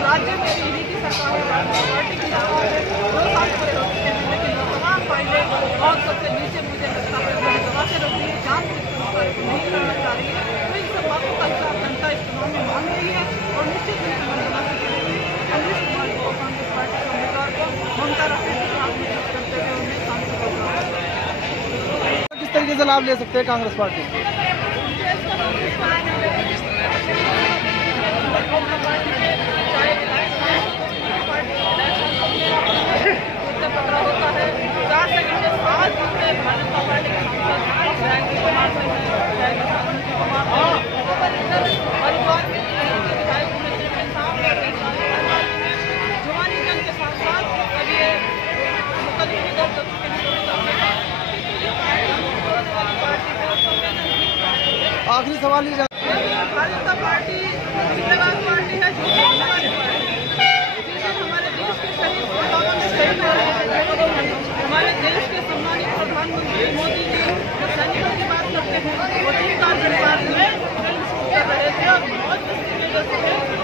राज्य में इन्हीं की सरकार है, पार्टी की सरकार है। 2 साल पूरे हो चुके हैं, लेकिन तमाम फायदे और सबसे नीचे मुझे लगता है दबा के रख दी जान नहीं कराना चाह रही है। तो इन सब बातों का हिसाब जनता इस चुनाव में मांग रही है और निश्चित रूप से मनगणना से करेगी। कांग्रेस पार्टी को, कांग्रेस पार्टी के उम्मीदवार को ममता राफेल के साथ में करते हुए उन्हें सांसद होगा। किस तरीके से लाभ ले सकते हैं कांग्रेस पार्टी? होता है 4 सेकंड के साथ भाजपा पार्टी के परिवार में जुबानी जंग के साथ साथ अब ये आखिरी सवाल ही भाजपा पार्टी जिम्मेदार पार्टी है जो हमारे देश के शहीद हमारे देश के सम्मानित प्रधानमंत्री मोदी जी जो सैनिकों की बात करते हैं वो 3 साल परिवार में कर रहे थे और बहुत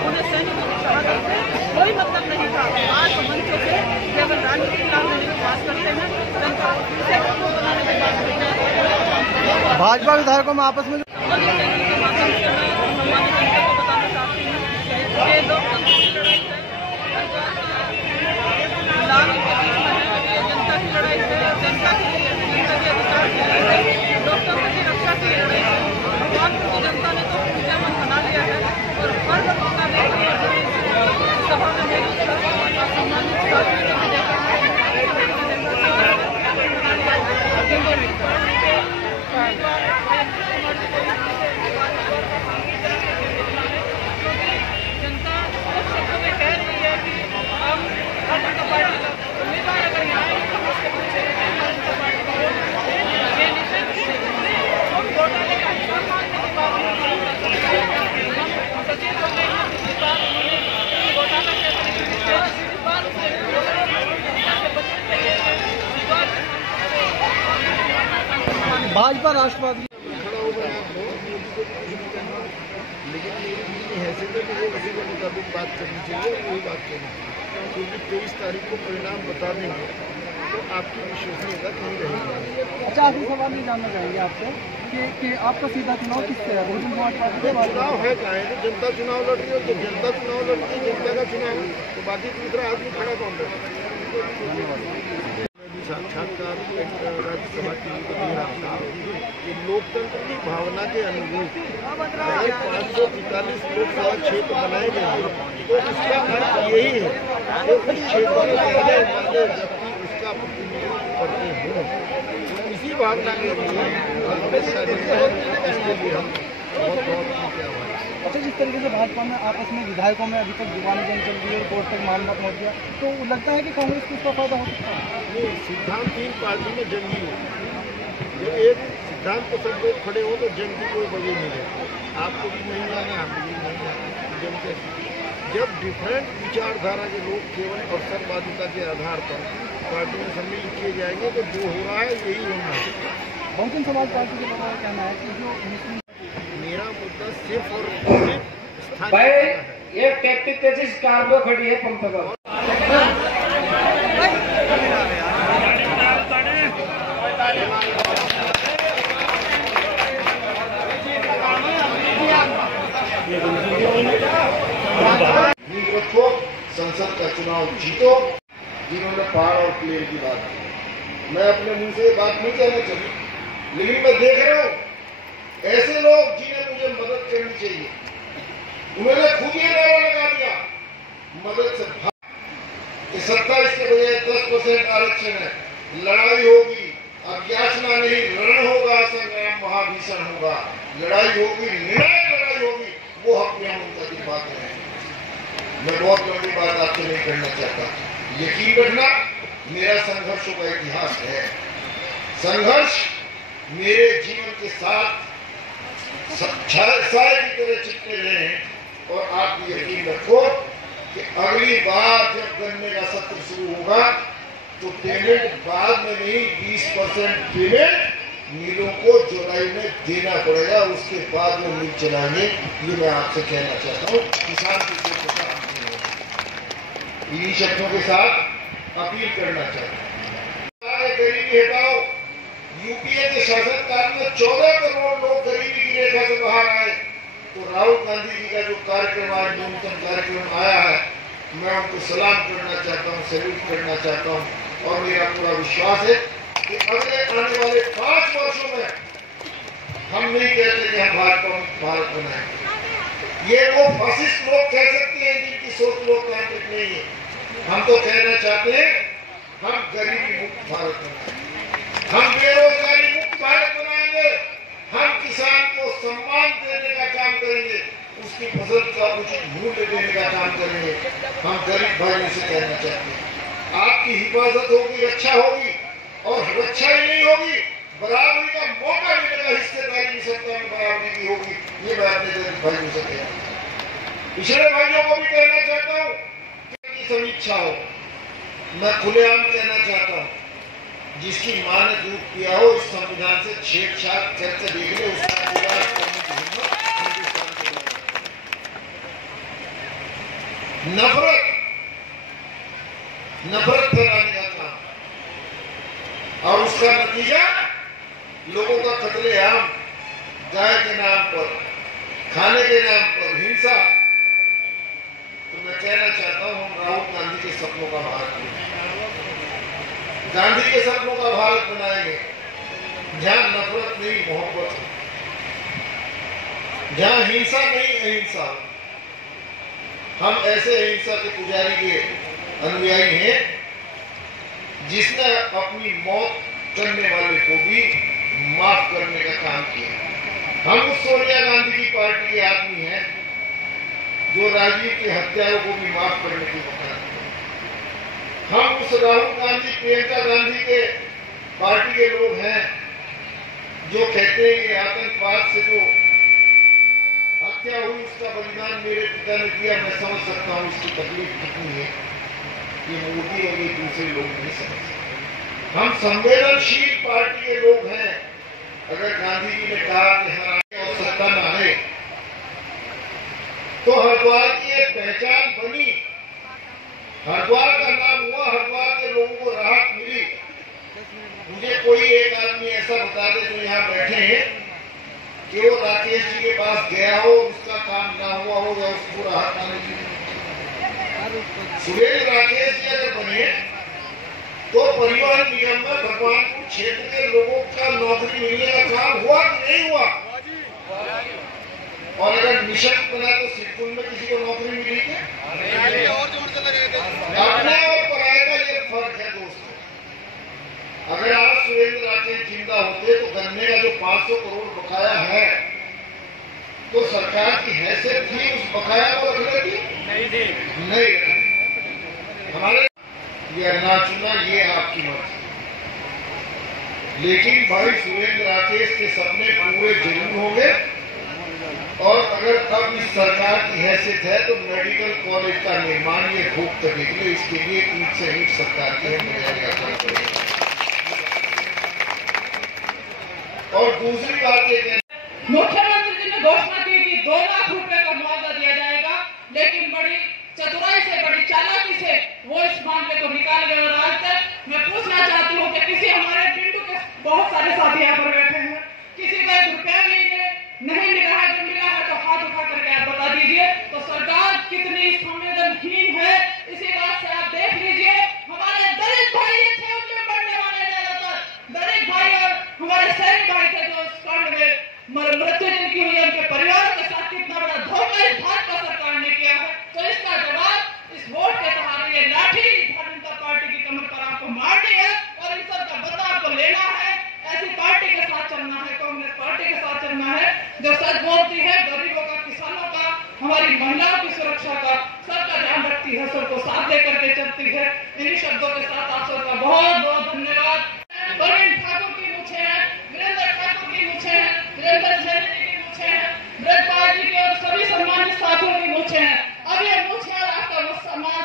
उन्हें सैनिकों की शहादत से कोई मतलब नहीं था। आज मंचों से केवल राजनीतिक राजनीति बात करते हैं, बनाने की बात करते हैं। भाजपा विधायकों में आपस में बताना चाहती हूँ ये लोकतंत्र की लड़ाई है, लाभ के बीच में है। जनता की लड़ाई है, जनता के लिए, जनता के अधिकार के लिए, लोकतंत्र की रक्षा की लड़ाई है। भगवान की जनता ने तो पूजा मन बना लिया है और हर वर्ग का सभा में मेरी सम्मानित जनता उस शब्दों में कह रही है कि हम भाजपा पार्टी का उम्मीदवार अगर यहाँ आएंगे तो उसके पीछे ये निश्चित हम घोटाले का हिसाब मांगने की बात सचिव हो गए हैं। पिछली बार उन्होंने घोटाला के इस बार भाजपा राष्ट्रवादी लेकिन मेरी हैसियत है कि वो किसी के मुताबिक बात करनी चाहिए, वही बात करनी चाहिए, क्योंकि 23 तारीख को परिणाम बता देंगे तो आपकी विश्वसनीयता कहीं रहेगी। अच्छा, आखिरी सवाल ये जानना चाहेंगे आपसे कि आपका सीधा चुनाव किससे है? बहुजन समाज पार्टी से? चुनाव है कहाँ है? तो जनता चुनाव लड़ रही है, तो जनता चुनाव लड़ रही है, जनता का चुनाव है, तो बाकी दूसरा आदमी खड़ा कौन है? साक्षात्कार राज्यसभा के लिए दे रहा था कि लोकतंत्र की भावना के अनुरूप अगर 543 लोकसभा क्षेत्र बनाए गए हैं तो इसका अर्थ यही है कि उस क्षेत्र में रहने वाले व्यक्ति उसका प्रतिनिधित्व करते हों। तो इसी भावना के लिए इसके लिए हम बहुत बहुत आभारी। अच्छा, जिस तरीके से भाजपा में आपस में विधायकों में अभी तक जुबानी जंग चल रही है, कोर्ट तक मामला पहुंच गया, तो लगता है कि कांग्रेस को इसका फायदा हो सकता है? ये सिद्धांतहीन पार्टी में जंगी हो, जो एक सिद्धांत पर सब लोग खड़े हो तो जंग की कोई वजह नहीं है। आपको भी नहीं जाना, आपको भी नहीं जाना, जंग कैसे? जब डिफरेंट विचारधारा के लोग केवल अवसरवादिता के आधार पर पार्टी में सम्मिलित किए जाएंगे तो जो हो रहा है यही होना है। बहुजन समाज पार्टी के लोगों का कहना है कि जो मेरा मुद्दा सिर्फ और सिर्फ स्थानीय है। एक टैक्सी स्कॉर्पियो खड़ी है पंप पर। संसद का चुनाव जीतो, जिन्होंने पहाड़ और प्लेन की बात की। मैं अपने मुंह से बात नहीं कहना चाहिए, लेकिन मैं देख रहा हूं ऐसे लोग जिन्हें मुझे मदद करनी चाहिए, उन्होंने खुद ही नारा लगा दिया मदद से कि 27 के बजाय 10% आरक्षण है, लड़ाई होगी, अब याचना नहीं रण होगा, संग्राम महाभीषण होगा, लड़ाई होगी, निर्णायक लड़ाई होगी, वो हक में हम उनका बात करें। मैं बहुत लंबी बात आपसे नहीं करना चाहता। यकीन रखना, मेरा संघर्षों का इतिहास है। संघर्ष मेरे जीवन के साथ साय की तरह चिपके रहे हैं। और आप यकीन रखो कि अगली बार जब गन्ने का सत्र शुरू होगा तो पेमेंट बाद में नहीं, 20% पेमेंट मिलों को जुलाई में देना पड़ेगा। उसके बाद में मिल चलाएंगे। ये मैं आपसे कहना चाहता हूँ। किसान की इन्हीं शब्दों के साथ अपील करना चाहता हूँ। गरीबी हटाओ। यूपीए के शासनकाल में 14 करोड़ लोग गरीबी की रेखा से बाहर आए। तो राहुल गांधी जी का जो कार्यक्रम आज न्यूनतम कार्यक्रम आया है, मैं उनको सलाम करना चाहता हूँ, सैल्यूट करना चाहता हूँ। और मेरा पूरा विश्वास है कि अगले आने वाले 5 वर्षों में हम नहीं कहते कि हम भारत बनाएंगे। ये वो फासिस्ट लोग कह सकते हैं जिनकी सोच लोकतांत्रिक नहीं है। हम तो कहना चाहते हैं हम गरीबी मुक्त भारत बनाएंगे, हम बेरोजगारी मुक्त भारत बनाएंगे, हम किसान को सम्मान देने का काम करेंगे, उसकी फसल का उचित मूल्य देने का काम करेंगे। हम गरीब भाइयों से कहना चाहते हैं आपकी हिफाजत होगी, रक्षा होगी। और रक्षा ही नहीं होगी, बराबरी का मौका मिलेगा, हिस्सेदारी की सत्ता में बराबरी की होगी। ये मैं अपने गरीब भाइयों से कहना चाहता हूँ। पिछड़े भाइयों को भी कहना चाहता हूँ कि समीक्षा हो। मैं खुलेआम कहना चाहता हूँ जिसकी मां ने दूध पिया हो, इस संविधान से छेड़छाड़ करके देख ले, उसका विकास करने की हिम्मत हिंदुस्तान के लोग। नफरत फैलाने का काम और उसका नतीजा लोगों का कत्लेआम, गाय के नाम पर, खाने के नाम पर हिंसा। तो मैं कहना चाहता हूं हम राहुल गांधी के सपनों का भारत बनाएंगे, गांधी के सपनों का भारत बनाएंगे जहां नफरत नहीं मोहब्बत हो, जहां हिंसा नहीं अहिंसा। हम ऐसे अहिंसा के पुजारी के अनुयायी हैं जिसने अपनी मौत करने वाले को भी माफ करने का काम किया। हम उस सोनिया गांधी की पार्टी के आदमी हैं जो राजीव के हत्यारों को भी माफ करने की वकालत करते। हम उस राहुल गांधी, प्रियंका गांधी के पार्टी के लोग हैं जो कहते हैं कि आतंकवाद से जो हत्या हुई उसका बलिदान मेरे पिता ने दिया। मैं समझ सकता हूँ इसकी तकलीफ कितनी है, ये मोदी और ये दूसरे लोग नहीं समझ सकते। हम संवेदनशील पार्टी के लोग हैं। अगर गांधी जी ने कहा कि हराने और सत्ता में आए तो हरिद्वार की एक पहचान बनी, हरिद्वार का नाम हुआ, हरिद्वार के लोगों को राहत मिली। मुझे कोई एक आदमी ऐसा बता दे जो यहाँ बैठे हैं कि वो राकेश जी के पास गया हो, उसका काम ना हुआ हो या उसको राहत आने की। सुरेश राकेश जी अगर बने तो परिवहन निगम में भगवानपुर क्षेत्र के लोगों का नौकरी मिलने का काम हुआ कि नहीं हुआ? और अगर निशंक बना तो सिद्धपुर में किसी को नौकरी मिली क्या? अपने और पराये का ये फर्क है दोस्तों। अगर आज सुरेंद्र राकेश जिंदा होते तो गन्ने का जो 500 करोड़ बकाया है तो सरकार की हैसियत थी उस बकाया को रखने की? नहीं रखने। हमारे या ना चुना ये आपकी मर्जी, लेकिन भाई सुरेंद्र राकेश के सपने पूरे जरूर होंगे। और अगर अब इस सरकार की हैसियत है तो मेडिकल कॉलेज का निर्माण ये खूब तक निकले, इसके लिए ईट से ईट सरकार के और दूसरी बात ये मुख्यमंत्री जी ने घोषणा की कि 2 लाख रुपए का मुआवजा दिया जाएगा, लेकिन बड़ी चतुराई से, बड़ी चालाकी से वो इस मामले को निकाल गए। और आज तक मैं पूछना चाहती हूँ कि किसी हमारे पिंडू के बहुत सारे साथी यहाँ पर बैठे हैं, किसी का 1 रुपया भी नहीं मिला है, जो मिला है तो हाथ उठा करके आप बता दीजिए। तो सरकार कितनी संवेदनहीन है इसी बात से आप देख लीजिए। हमारे दलित भाई थे, उनमें बढ़ने वाले ज्यादातर दलित भाई और हमारे सैनिक भाई थे जो इस कांड में मृत्यु जिनकी हुई है, उनके परिवार के साथ कितना बड़ा धोखा इस भाजपा सरकार ने किया है। तो इसका जवाब इस वोट के सहारे ये लाठी भारतीय जनता पार्टी की कमर पर आपको मारनी है और इन सब का बदला आपको लेना है। ऐसी पार्टी के साथ साथ लेकर के चलती है। इन्हीं शब्दों के साथ आप सबका बहुत बहुत धन्यवाद। प्रवीण ठाकुर की मुझे है, वीरेंद्र ठाकुर की मुझे है, वीरेंद्र सैनी जी की मुझे है, ब्रजपाल जी के और सभी सम्मानित साथियों की मुझे है। अब ये मुझे और आपका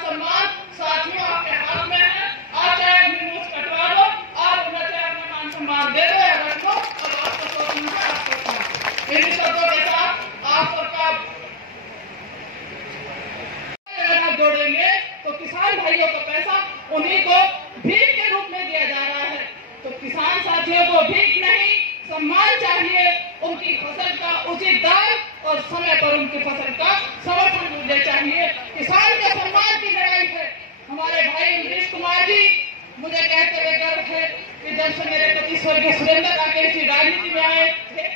सम्मान साथियों आपके हाथ में है। आप चाहे अपनी मुझ कटवा दो, आप उन्हें चाहे अपना मान सम्मान दे दो या रख लो, और आपको सोचना है आपको सोचना। इन्हीं शब्दों के साथ आप सबका जोड़ेंगे तो किसान भाइयों का पैसा उन्हीं को भीख के रूप में दिया जा रहा है। तो किसान साथियों को भीख नहीं, सम्मान चाहिए। उनकी फसल का उचित दाम और समय पर उनकी फसल का समर्थन मूल्य चाहिए। किसान के सम्मान की लड़ाई है। हमारे भाई अमरीश कुमार जी, मुझे कहते हुए गर्व है कि जब से मेरे पति स्वर्गीय सुरेंद्र राकेश जी राजनीति में आए थे,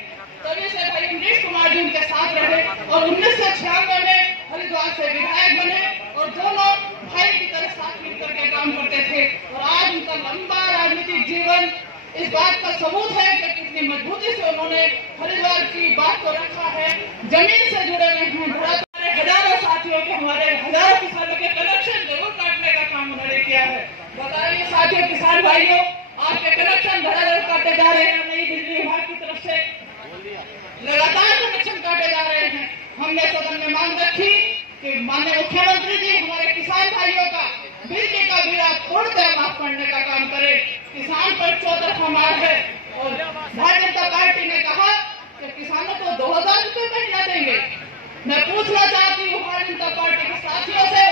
तभी से भाई अमरीश कुमार जी उनके साथ रहे और 1996 में हरिद्वार से विधायक बने और दोनों भाई की तरह साथ मिलकर के काम करते थे। और आज उनका लंबा राजनीतिक जीवन इस बात का सबूत है कि कितनी मजबूती से उन्होंने हरिद्वार की बात को रखा है। जमीन से जुड़े हुए हैं। हजारों साथियों के, हमारे हजारों किसानों के कनेक्शन जरूर काटने का काम उन्होंने किया है। बताइए साथियों, किसान भाइयों, आपके कनेक्शन धड़ाधड़ काटे जा रहे हैं। नई बिजली विभाग की तरफ से लगातार कनेक्शन काटे जा रहे हैं। हमने सदन में मांग रखी कि माननीय मुख्यमंत्री जी हमारे किसान भाइयों का बिजली का बिल पूर्णतः माफ करने का काम करे। किसान पर चौतरफा मार है और भारतीय जनता पार्टी ने कहा कि किसानों को 2000 रुपये महीना देंगे। मैं पूछना चाहती हूँ भारतीय जनता पार्टी के साथियों से,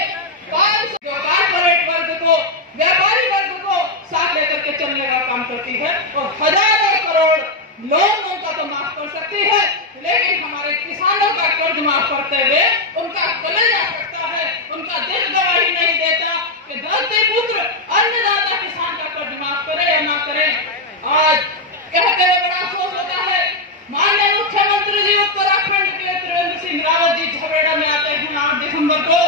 कॉर्पोरेट वर्ग को, व्यापारी वर्ग को साथ लेकर के चलने का काम करती है और हजारों करोड़ लोन उनका तो माफ कर सकती है, लेकिन हमारे किसानों का कर्ज माफ करते हुए उनका कलेजा फटता है, उनका दिल गवाही नहीं देता कि धरती पुत्र अन्नदाता किसान का कर्ज माफ करे या ना करे। आज कहते हुए बड़ा अफसोस होता है, माननीय मुख्यमंत्री जी उत्तराखंड के त्रिवेंद्र सिंह रावत जी झबरेड़ा में आते हैं 8 दिसंबर को,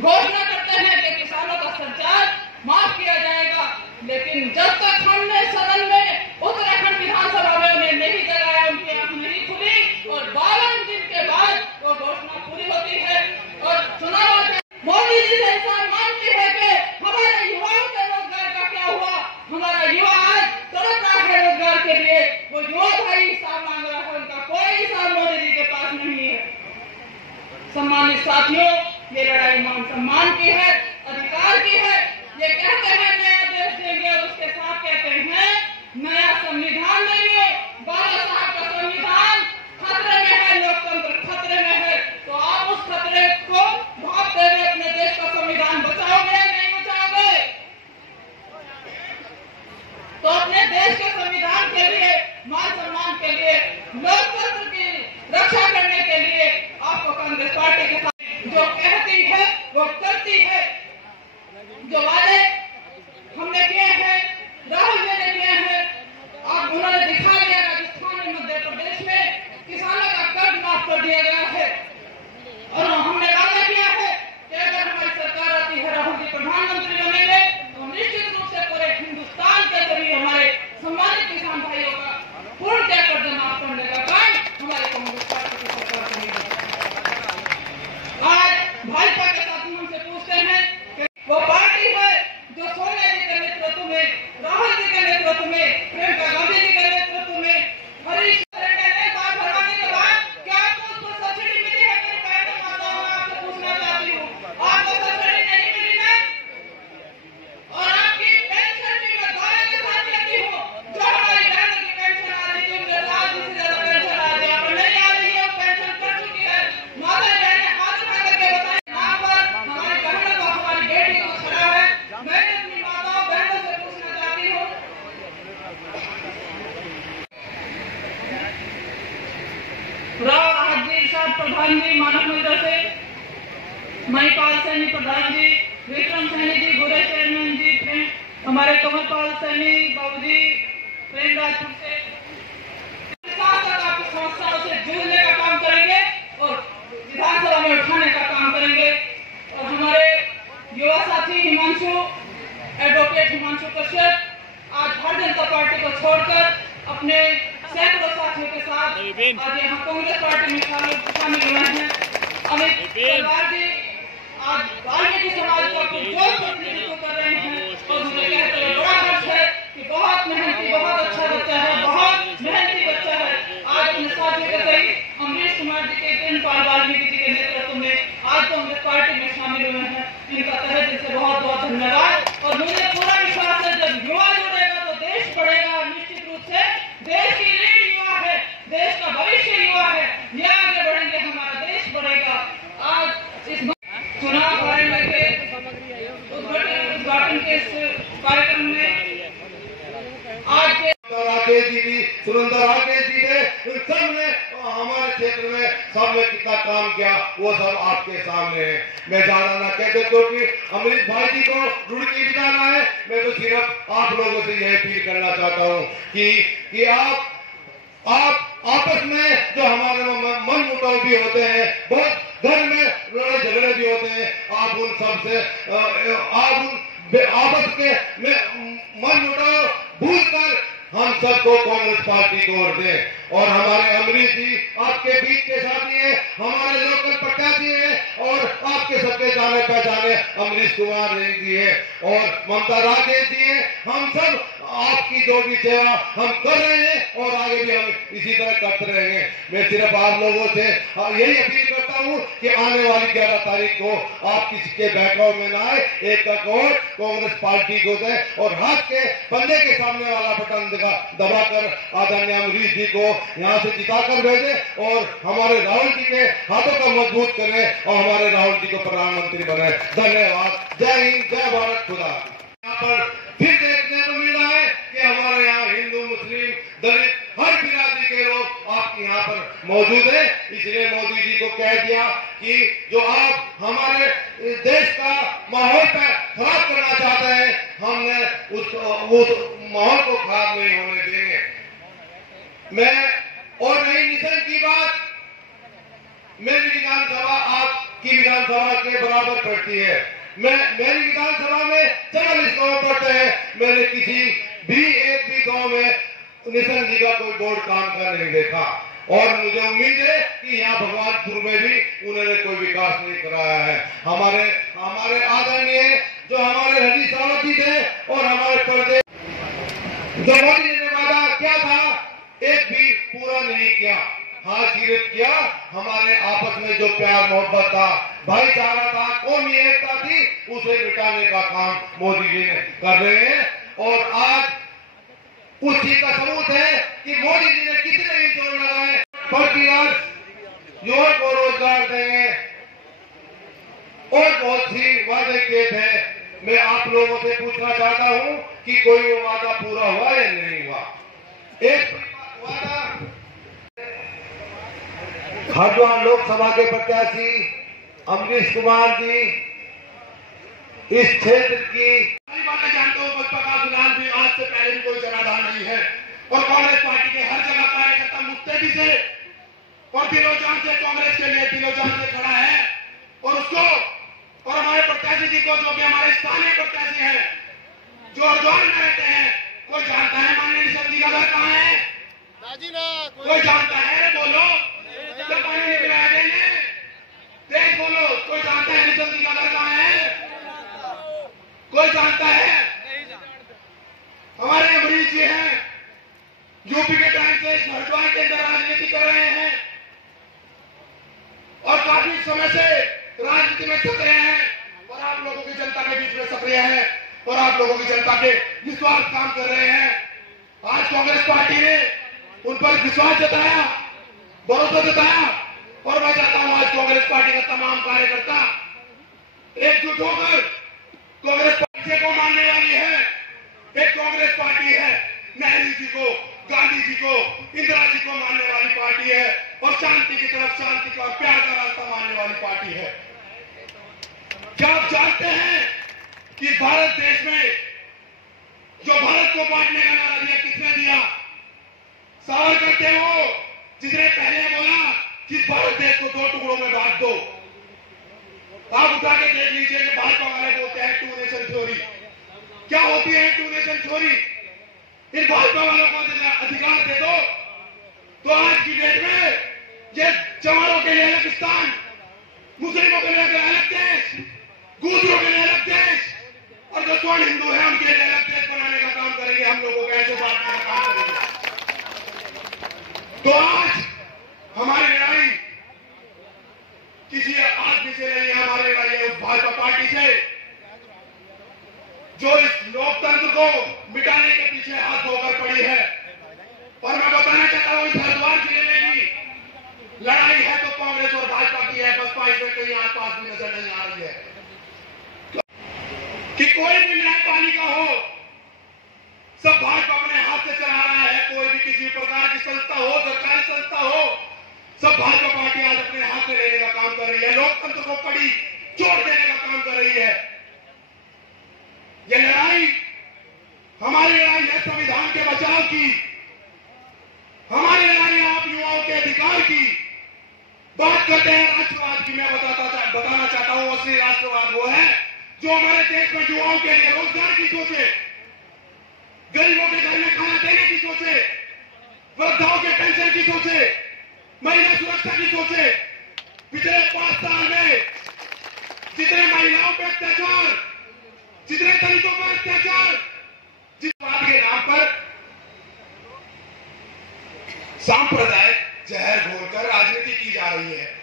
घोषणा करते हैं कि किसानों का सरचार्ज माफ किया जाएगा, लेकिन जब तक हमने सदन में उत्तराखंड विधानसभा में उन्हें नहीं जगाया, उनकी आंख नहीं खुली और 52 दिन के बाद वो घोषणा पूरी होती है और चुनाव मोदी जी से इंसान मानती है कि हमारे युवाओं के रोजगार का क्या हुआ। हमारा युवा आज तड़प रहा है रोजगार के लिए, वो युवा भाई हिसाब मांग रहा है, उनका कोई हिसाब मोदी जी के पास नहीं है। सम्मानित साथियों, ये लड़ाई मान सम्मान की है, अधिकार की है। ये कहते हैं नया देश देंगे और उसके साथ कहते हैं नया संविधान देंगे। बाबा साहब का संविधान खतरे में है, लोकतंत्र खतरे में है, तो आप उस खतरे को भागते हुए अपने देश का संविधान बचाओगे या नहीं बचाओगे? तो अपने देश के संविधान के लिए, मान सम्मान के लिए, लोकतंत्र की रक्षा करने के लिए आपको कांग्रेस पार्टी के साथ जो कहती है वो करती है। जो वादे हमने किए हैं, राहुल जी ने किए हैं, आप उन्होंने दिखा दिया। राजस्थान में, मध्य प्रदेश में किसानों का कर्ज माफ कर दिया गया है और हमने वादा किया है कि अगर हमारी सरकार आती है, राहुल जी प्रधानमंत्री बनेंगे, तो निश्चित रूप से पूरे हिंदुस्तान के सभी हमारे सम्मानित किसान भाइयों का पूर्णतः कर्ज माफ करने का काम हमारे कांग्रेस पार्टी की सरकार करेगी। आज भाजपा के साथी हमसे पूछते हैं कि वो पार्टी है जो सोनिया जी के नेतृत्व में, राहुल जी के नेतृत्व में, प्रियंका गांधी जी के नेतृत्व में, हरीश ने बात भरवाने के बाद क्या आपको उस पर सब्सिडी मिली है? मेरी बहन माताओं, मैं आपसे पूछना चाहती हूँ, आपको सब्सिडी नहीं मिली ना? और आपकी पेंशन भी मैं दावे के साथ कहती हूँ, जो हमारी बहनों की पेंशन आ रही थी उनके साथ जिससे ज्यादा पेंशन आ रही है, पर नहीं आ रही है, पेंशन कट चुकी है। माता बहने हाथ उठा करके बताएं, यहाँ पर हमारी बहनों को, हमारी बेटी को खड़ा है। मैं अपनी माताओं बहनों से पूछना चाहती हूँ, प्रधान जी मानव मंदिर से, महिपाल सैनी प्रधान जी, विक्रम सैनी जी, गोरे चेयरमैन जी, हमारे कमलपाल सैनी बाबू जी, प्रेम राजपूत से आपकी समस्याओं से जूझने का काम करेंगे और विधानसभा में उठाने का काम करेंगे। और हमारे युवा साथी हिमांशु, एडवोकेट हिमांशु कश्यप आज भारतीय जनता पार्टी को छोड़कर अपने सैकड़ों साथियों के साथ आज यहाँ कांग्रेस पार्टी में शामिल हुए हैं। अमित जी आज वाल्मीकि समाज का गोपाल वाल्मीकि जी के नेतृत्व में आज कांग्रेस पार्टी में शामिल हुए हैं। इनका तहे दिल से बहुत बहुत धन्यवाद। और मुझे पूरा विश्वास है जब युवा जुड़ेगा तो देश बढ़ेगा। निश्चित रूप से देश की रीढ़ युवा है, देश का भविष्य युवा है। ये आगे बढ़ेंगे, हमारा देश बढ़ेगा। आज इस चुनाव कार्यालय के उद्घाटन के इस कार्यक्रम में आज के राकेश जी भी, सुरेंद्र राकेश जी ने, इन सब ने हमारे क्षेत्र में सबने कितना काम किया वो सब आपके सामने है। मैं ज्यादा ना कहते क्योंकि अमृत भाई जी को रुड़की बिठाना है। मैं तो सिर्फ आप लोगों से यह अपील करना चाहता हूँ कि आप आपस में जो हमारे मन मुटाव भी होते हैं, बहुत घर में लड़ाई झगड़े भी होते हैं, आप उन सब से आपस के मन मुटाव भूल कर हम सबको कांग्रेस पार्टी को वोट दें। और हमारे अमरीश जी आपके बीच के साथी हैं, हमारे लोकल प्रत्याशी हैं और आपके सबके जाने पहचाने अमरीश कुमार जी हैं और ममता राकेश जी हैं। हम सब आपकी जो भी सेवा हम कर रहे हैं और आगे भी हम इसी तरह करते रहेंगे। मैं सिर्फ आप लोगों से यही अपील करता हूं कि आने वाली 11 तारीख को आप किसी के बहकाव में ना आए, एक वोट कांग्रेस पार्टी को दें और हाथ के बंदे के सामने वाला बटन दबाकर आदरणीय अमरीश जी को यहाँ से जिताकर भेजें और हमारे राहुल जी के हाथों को मजबूत करें और हमारे राहुल जी को प्रधानमंत्री बनाए। धन्यवाद। जय हिंद, जय भारत, खुदा। यहाँ पर फिर देखने को मिल रहा है कि हमारे यहाँ हिंदू, मुस्लिम, दलित हर बिरादरी के लोग आपके यहाँ पर मौजूद है। इसलिए मोदी जी को कह दिया कि जो आप हमारे देश का माहौल पर खराब करना चाहते हैं, हमने उस माहौल को खराब नहीं होने देंगे। मैं और नई मिशन की बात, मेरी विधानसभा आपकी विधानसभा के बराबर पड़ती है। मेरी विधानसभा में 40 गांव पड़ते हैं। मैंने किसी भी एक भी गांव में निशन जी का कोई बोर्ड काम का नहीं देखा और मुझे उम्मीद है कि यहाँ भगवानपुर में भी उन्होंने कोई विकास नहीं कराया है। हमारे आदरणीय जो हमारे हरीश रावत जी थे और हमारे प्रदेश जो मोदी जी ने वादा किया था, एक भी पूरा नहीं किया। हाँ, सिर्फ किया हमारे आपस में जो प्यार मोहब्बत था, भाईचारा था, कौमी एकता थी, उसे मिटाने का काम मोदी जी ने कर रहे हैं। और आज उस चीज का सबूत है कि मोदी जी ने कितने ही जोर लगाए। प्रति वर्ष युवा को रोजगार देंगे और बहुत सी वादे किए थे। मैं आप लोगों से पूछना चाहता हूं कि कोई वो वादा पूरा हुआ या नहीं हुआ? एक वादा हरिद्वार लोकसभा के प्रत्याशी अमरीश कुमार जी इस क्षेत्र की बातें जानते हो। बसपा का फिलहाल भी आज से पहले भी कोई जनाधार नहीं है और कांग्रेस पार्टी के हर जगह कार्यकर्ता मुस्तैदी से और दिलो जान से कांग्रेस के लिए दिलो जान से खड़ा है। और उसको और हमारे प्रत्याशी जी को, जो कि हमारे स्थानीय प्रत्याशी है, जो हरिद्वार में रहते हैं, कोई जानता है माननीय निशंक जी का घर कहाँ है? कोई जानता है? बोलो, जब पानी निकला देने तेज बोलो। कोई जानता है निशंक जी का घर कहाँ है? कोई जानता है? हमारे अमरीश जी हैं, यूपी के टाइम से हरिद्वार के अंदर राजनीति कर रहे हैं और काफी समय से राजनीति में सक्रिय हैं और आप लोगों की जनता के बीच में सक्रिय हैं और आप लोगों की जनता के विश्वास काम कर रहे हैं। आज कांग्रेस पार्टी ने उन पर विश्वास जताया, भरोसा जताया और मैं चाहता हूं आज कांग्रेस पार्टी का तमाम कार्यकर्ता एकजुट होकर कांग्रेस पार्टी को मानने वाली है। एक कांग्रेस पार्टी है, नेहरू जी को, गांधी जी को, इंदिरा जी को मानने वाली पार्टी है और शांति की तरफ शांति का प्यार का रास्ता मानने वाली पार्टी है। क्या आप जानते हैं कि भारत देश में जो भारत को बांटने का नारा दिया, किसने दिया? सावरकर थे वो, जिसने पहले बोला कि भारत देश को 2 टुकड़ों में बांट दो। आप उठा के देख लीजिए कि भाजपा वाले बोलते हैं 2 नेशन थ्योरी। क्या होती है 2 नेशन थ्योरी? इन भाजपा वालों को अधिकार दे दो तो आज की डेट में ये चमारों के लिए अलग स्थान, मुस्लिमों के लिए अलग देश, गूजरों के लिए अलग देश और जो स्वर्ण हिंदू है उनके लिए अलग देश बनाने का काम करेंगे। हम लोगों को ऐसे बांटने का काम करेंगे। तो आज हमारी लड़ाई जो इस लोकतंत्र को मिटाने के पीछे हाथ धोकर पड़ी है। और मैं बताना चाहता हूं, इस हरिद्वार जिले में भी लड़ाई है तो कांग्रेस और भाजपा की है, बसपा इसमें कहीं आसपास भी नजर नहीं आ रही है। कि कोई भी न्यायपालिका हो, सब भाजपा अपने हाथ से चला रहा है। कोई भी किसी प्रकार की संस्था हो, सरकारी संस्था हो, सब भाजपा पार्टी आज अपने हाथ में लेने का काम कर रही है, लोकतंत्र को कड़ी चोट देने का काम कर रही है। यह लड़ाई हमारी लड़ाई है संविधान के बचाव की, हमारी लड़ाई है आप युवाओं के अधिकार की। बात करते हैं राष्ट्रवाद की। मैं बताना चाहता हूं, असली राष्ट्रवाद वो है जो हमारे देश में युवाओं के लिए रोजगार की सोचे, गरीबों के घर में खाना देने की सोचे, वृद्धाओं के पेंशन की सोचे, महिला सुरक्षा की सोचे। पिछले 5 साल में जितने महिलाओं पर अत्याचार, जितने दलितों पर अत्याचार, जिस बात के नाम पर सांप्रदायिक जहर घोलकर राजनीति की जा रही है।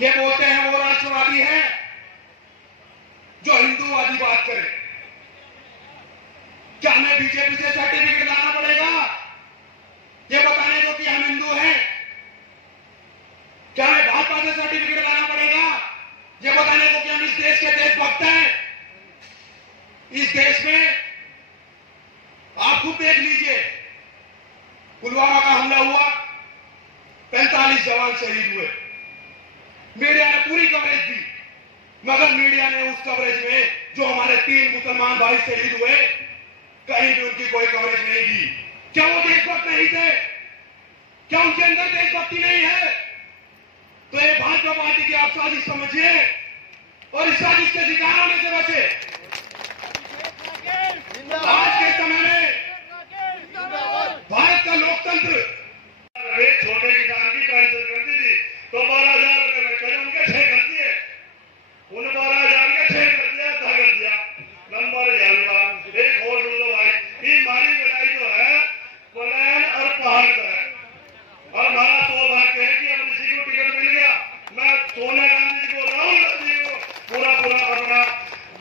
ये बोलते हैं वो राष्ट्रवादी है जो हिंदूवादी बात करे। क्या हमें बीजेपी से सर्टिफिकेट लाना पड़ेगा ये बताने को कि हम हिंदू हैं? क्या हमें भाजपा से सर्टिफिकेट लाना पड़ेगा ये बताने को कि हम इस देश के देशभक्त हैं? इस देश में आप खुद देख लीजिए, पुलवामा का हमला हुआ, 45 जवान शहीद हुए। मीडिया ने पूरी कवरेज दी, मगर मीडिया ने उस कवरेज में जो हमारे 3 मुसलमान भाई शहीद हुए, कहीं भी उनकी कोई कवरेज नहीं दी। क्या वो देशभक्त नहीं थे? क्या उनके अंदर देशभक्ति नहीं है? तो ये भाजपा पार्टी की आप साजिश समझिए और इस साजिश के शिकार होने से बचे। आज के समय में भारत का लोकतंत्र, एक छोटे किसान की पेंशन करती थी तो 12,000 रुपए में करे, उनके 6 कर दिए, उन 12,000 के 6 कर दिया, 10 कर दिया। नंबर यार एक और सुन लो भाई, ये हमारी लड़ाई जो है प्लेन और पहाड़ का है। और हमारा सौभाग्य है कि अब किसी को टिकट मिल गया। मैं सोनिया गांधी जी को, राहुल गांधी को पूरा अपना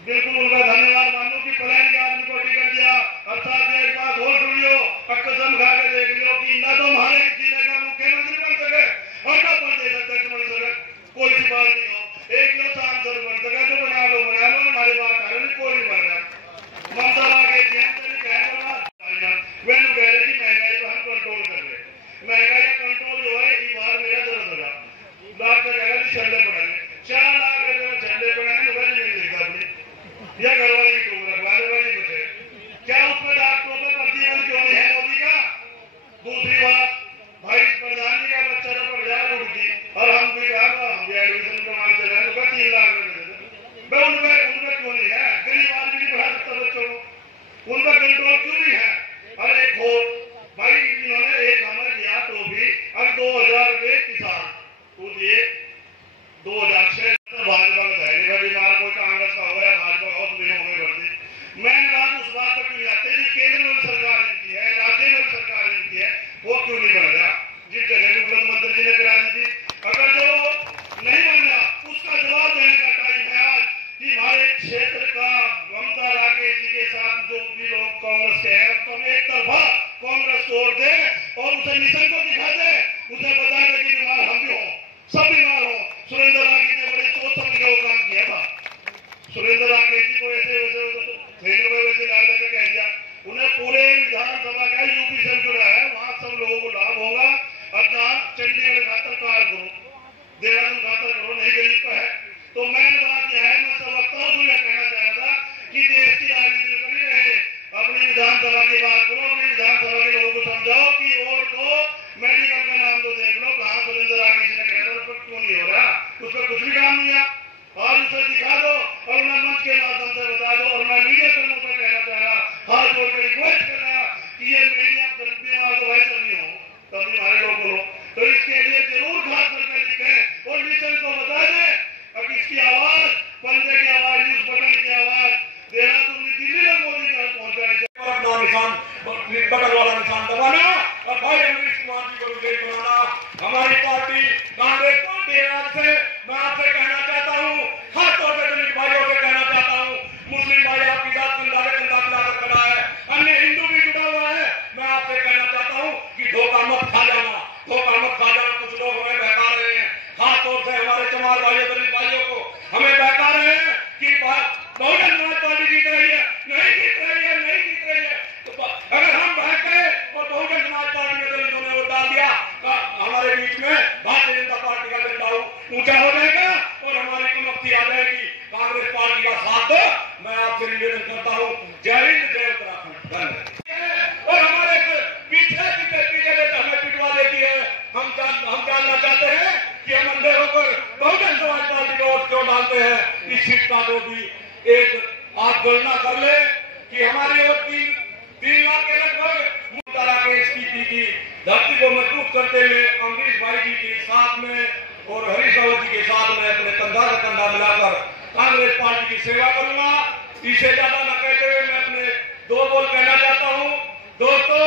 बिल्कुल उनका धन्यवाद मानू कि प्लेन के आदमी को टिकट दिया। अर्थात एक बात और सुन लो, कसम खा के देख लो कि न तो हमारे जिले का मुख्यमंत्री बन सके और न प्रदेश अध्यक्ष बन सके, कोई सी बात नहीं हो। एक जो सांसद बन सके तो बना लो, हमारी बात आ रही, कोई नहीं बन रहा। ममता आगे मैंने कह रहे कि महंगाई को हम कंट्रोल कर रहे। महंगाई का कंट्रोल जो है, इस बार मेरा दर्द हो रहा, डॉक्टर जगह भी चलने पड़ेंगे, 4 लाख रुपए चलने पड़ेंगे, वजह नहीं देखता अपनी या घर वाले की टोक रखवा दे, वजह बचे। क्या उसमें डॉक्टरों पर प्रतिबंध क्यों नहीं है मोदी का? दूसरी बात, भाई प्रधान जी का बच्चा तो 50 उठती और हम भी एडमिशन को मान चले 3 लाख रुपए दे, उनका क्यों नहीं है? गरीब आदमी नहीं पढ़ा सकता बच्चों को, उनका कंट्रोल क्यों नहीं है? और एक हो भाई, इन्होंने एक हमें दिया ट्रॉफी, अब 2,000 रुपए किसान को दिए, 2006 भाजपा में धैर्य बीमार कोई कांग्रेस का हो या भाजपा हो तो नहीं होने पड़ती। मैंने बात उस बात पर क्यों आते जी केंद्र में सरकार इनकी है, राज्य में सरकार इनकी है, वो क्यों नहीं बन रहा? जिस जगह मुख्यमंत्री जी ने करा दी थी, अगर जो नहीं बन रहा उसका जवाब देने का टाइम है आज कि हमारे क्षेत्र का ममता राकेश जी के साथ जो भी लोग कांग्रेस के हैं, तो एक तरफा कांग्रेस तोड़ दे और उसे मिशन को दिखा दे, उसे बता दे कि बीमार हम भी हो, सब बीमार हो। सुरेंद्र राकेश ने बड़े सोच समझ के वो काम किया था। सुरेंद्र राकेश जी को ऐसे वैसे डालने का कह दिया, उन्हें पूरे विधानसभा का यूपी से जुड़ा है, वहां सब लोगों को लाभ होगा। और जहां चंडीगढ़ खातर कार करो, देहरादून खातर करो, नहीं गरीब का है। तो मैंने बात यह है, मैं सब वक्ताओं से यह कहना चाह रहा था कि देश की राजनीति कभी रहे, अपनी विधानसभा की बात करो, अपनी विधानसभा के लोगों को समझाओ कि वोट दो, मेडिकल का नाम तो देख लो, कहाँ सुरेंद्र राकेश ने कहना उस पर क्यों नहीं हो रहा, उस पर कुछ भी काम नहीं है। और उसे दिखा दो और उन्हें मंच के दो। मैं आपसे निवेदन करता हूँ, जय हिंद, जय उत्तराखंड। और हमारे पीछे हमें पिटवा देती है। हम जानना चाहते हैं कि हम अंधे होकर बहुजन समाज पार्टी को वोट क्यों डालते हैं। इस सीट का जो भी एक आप गणना कर ले कि हमारी और 3 लाख के लगभग मुतारा के स्थिति की धरती को मजबूत करते हुए अमरीश भाई जी के साथ में और हरीश रावत जी के साथ में अपने कंधा से कंधा मिलाकर कांग्रेस पार्टी की सेवा करूंगा। इससे ज्यादा न कहते हुए मैं अपने 2 बोल कहना चाहता हूं। दोस्तों,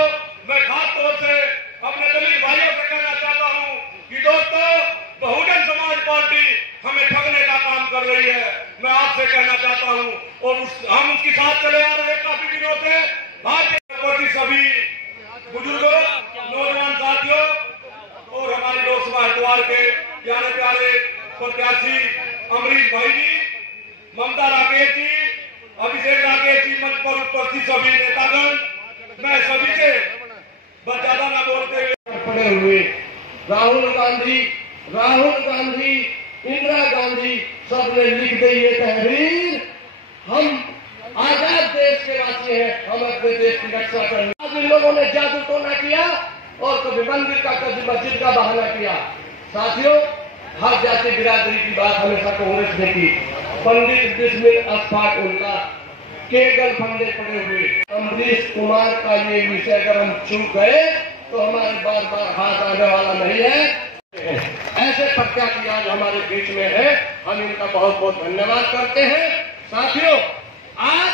मैं खास तौर से अपने दलित भाइयों से कहना चाहता हूं कि दोस्तों, बहुजन समाज पार्टी हमें ठगने का काम कर रही है। मैं आपसे कहना चाहता हूं और हम उसके साथ चले आ रहे हैं काफी दिनों से। भारतीय सभी बुजुर्गों, नौजवान साथियों और हमारे लोकसभा हरिद्वार के प्यारे प्यारे प्रत्याशी अमरीश भाई जी, ममता राकेश जी, अभिषेक राकेश जी, मंच पर उपस्थित सभी नेतागण, मैं सभी से बस ज्यादा न बोलते हुए पड़े हुए राहुल गांधी, इंदिरा गांधी सबने लिख दी ये तहरीर। हम आजाद देश के वासी हैं, हम अपने देश की रक्षा करेंगे। आज इन लोगों ने जादू टोना किया और कभी मंदिर का कभी मस्जिद का बहाना किया। साथियों, हर जाति बिरादरी की बात हमेशा कांग्रेस ने की। पंडित बिस्मिल अशफाक उल्लाह के गलफंदे पड़े हुए अमरीश कुमार का ये विषय अगर हम चूक गए तो हमारे बार बार हाथ आने वाला नहीं है। ऐसे प्रत्याशी आज हमारे बीच में है, हम इनका बहुत बहुत धन्यवाद करते हैं। साथियों, आज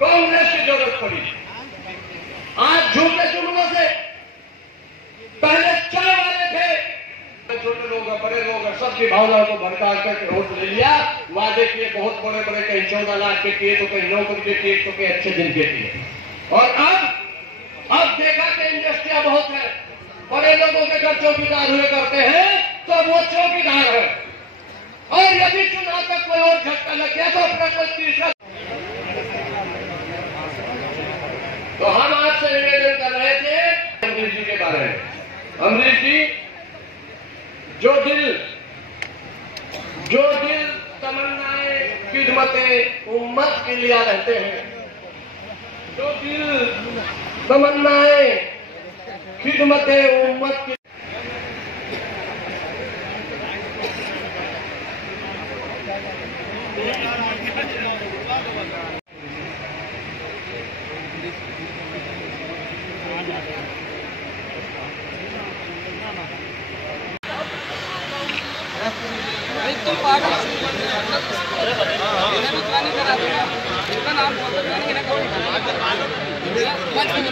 कांग्रेस की जरूरत पड़ी। आज झूठे जुमलों से पहले चाय वाले थे, छोटे लोग बड़े लोग सबकी भावनाओं को भड़का करके वोट ले लिया। वादे किए बहुत बड़े बड़े, कहीं 14 लाख के किए तो कहीं नौकरी के किए तो कहीं अच्छे दिन के किए। और अब देखा कि इंडस्ट्रिया बहुत है, बड़े लोगों के घर चौकीदार हुए करते हैं तो वो चौकीदार है। और यदि चुनाव तक कोई और झटका लग गया तो अपना कोई तीसरा। तो हम आपसे निवेदन कर रहे थे अमरीश जी के बारे में। अमरीश जी, जो दिल तमन्नाएं खिदमतें उम्मत के लिए रहते हैं, जो दिल तमन्नाएं खिदमतें उम्मत की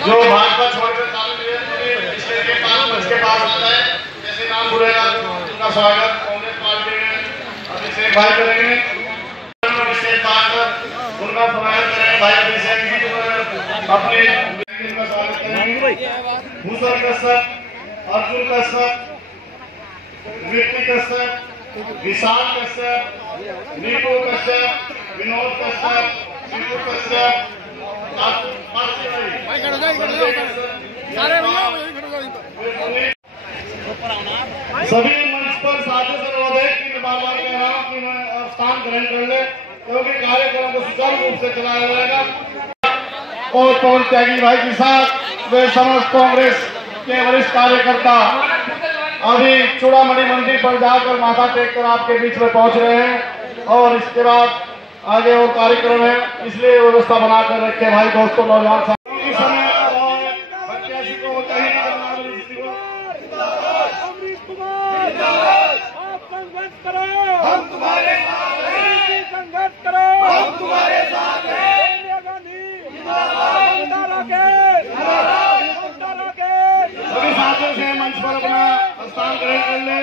जो भाजपा छोड़कर पिछले के पास आ जाए, जैसे नाम बोलेगा उनका स्वागत कांग्रेस पार्टी में अभिषेक भाई करेंगे। अभिषेक पाकर उनका स्वागत करेंगे भाई अभिषेक जी, अपने उनका स्वागत करेंगे। भूषण कश्यप, अर्जुन कश्यप, विक्की कश्यप, विशाल कश्यप, नीतू कश्यप, विनोद कश्यप, शिवू कश्यप, सभी मंच पर साथियों से अनुरोध है कि बार बार कह रहा हूँ कि मैं स्थान ग्रहण कर ले, क्योंकि कार्यक्रम को सुचारू रूप से चलाया जाएगा। और पवन त्यागी भाई के साथ वे समस्त कांग्रेस के वरिष्ठ कार्यकर्ता अभी चूड़ामणि मंदिर पर जाकर माथा टेक कर आपके बीच में पहुंच रहे हैं। और इसके बाद आगे और कार्यक्रम है, इसलिए व्यवस्था बनाकर रखे भाई दोस्तों नौजवान साथी। प्रत्याशी को होता ही अमरीश कुमार, आप संघर्ष करो, हम तुम्हारे साथ हैं, संघर्ष करो, हम तुम्हारे साथ हैं। सोनिया गांधी सभी साथियों से मंच पर अपना स्थान ग्रहण कर ले।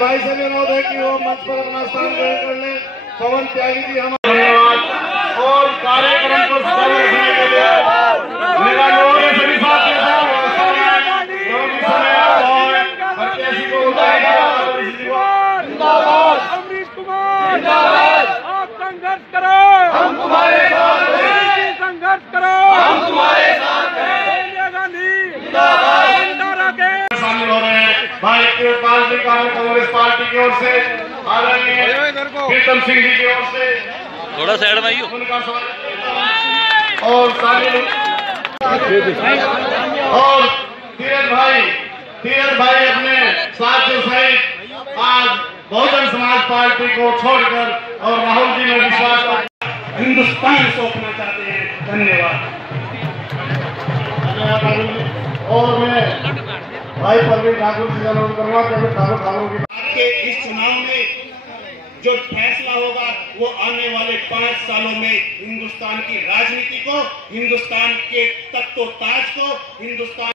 भाई से भी अनुरोध है कि वो मंच पर अपना स्थान ग्रहण कर ले। पवन त्यागी जी हमारे धन्यवाद। और कार्यक्रम को सुचारू रखने के लिए मेरा लोगों ने सभी साथियों से प्रत्याशी को उतारेगा। अमरीश कुमार, आप संघर्ष करो, हम तुम्हारे साथ हैं, संघर्ष करो, हम तुम्हारे साथ हैं। सोनिया गांधी शामिल हो रहे हैं भाई के क्रांतिकारी कांग्रेस पार्टी की ओर से आदरणीय प्रीतम सिंह जी की ओर से थोड़ा साइड में आइयो उनका स्वागत करता हूं। और शामिल और धीरज भाई अपने साथियों सहित आज बहुजन समाज पार्टी को छोड़कर और राहुल जी में विश्वास कर हिंदुस्तान सौंपना चाहते हैं। धन्यवाद। और मैं भाई परवीन ठाकुर से अनुरोध करूंगा कि ठाकुर के इस चुनाव में जो फैसला होगा वो आने वाले 5 सालों में हिंदुस्तान की राजनीति को, हिंदुस्तान के तख्तो ताज को, हिंदुस्तान